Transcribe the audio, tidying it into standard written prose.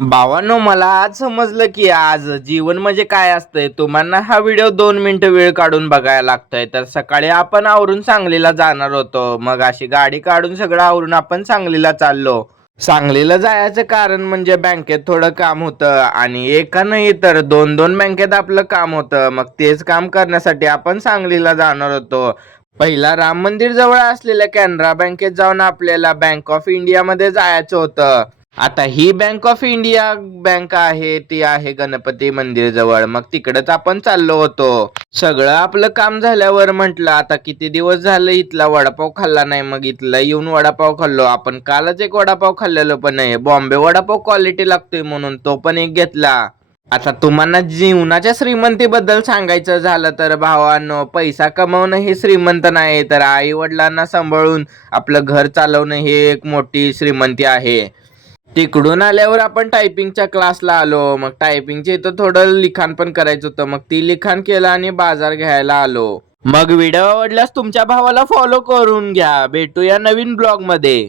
भावांनो, मला आज समजलं की आज जीवन म्हणजे काय असतंय. तुम्हाला हा व्हिडिओ 2 मिनिटं वेळ काढून बघायला लागतोय. तर सकाळी आपण आवरून सांगलीला जाणार होतो. मग अशी गाडी काढून सगळं आवरून आपण सांगलीला चाललो. सांगलीला जायचं कारण म्हणजे बँकेत थोडं काम होतं आणि एका नाही तर दोन दोन बँकेत आपलं काम होतं. मग तेच काम करण्यासाठी आपण सांगलीला जाणार होतो. पहिला राम मंदिर जवळ असलेल्या कॅनरा बँकेत जाऊन आपल्याला बँक ऑफ इंडिया मध्ये जायचं होतं. आता ही बँक ऑफ इंडिया बँक आहे, ती आहे गणपती मंदिर जवळ. मग तिकडच आपण चाललो होतो. सगळं आपलं काम झाल्यावर म्हटलं आता किती दिवस झाले इथला वडापाव खाल्ला नाही. मग इथला येऊन वडापाव खाल्लो. आपण कालच एक वडापाव खाल्लेलो पण नाही. बॉम्बे वडापाव क्वालिटी लागतोय म्हणून तो पण एक घेतला. आता तुम्हाला जीवनाच्या श्रीमंतीबद्दल सांगायचं झालं तर भावांनो, पैसा कमवणं हे श्रीमंत नाही, तर आई वडिलांना सांभाळून आपलं घर चालवणं हे एक मोठी श्रीमंती आहे. तिकडून आल्यावर आपण टायपिंगच्या क्लासला आलो. मग टायपिंगचे इथं थोडं लिखाण पण करायचं होतं. मग ती लिखाण केलं आणि बाजार घ्यायला आलो. मग व्हिडिओ आवडल्यास तुमच्या भावाला फॉलो करून घ्या. भेटूया नवीन ब्लॉग मध्ये.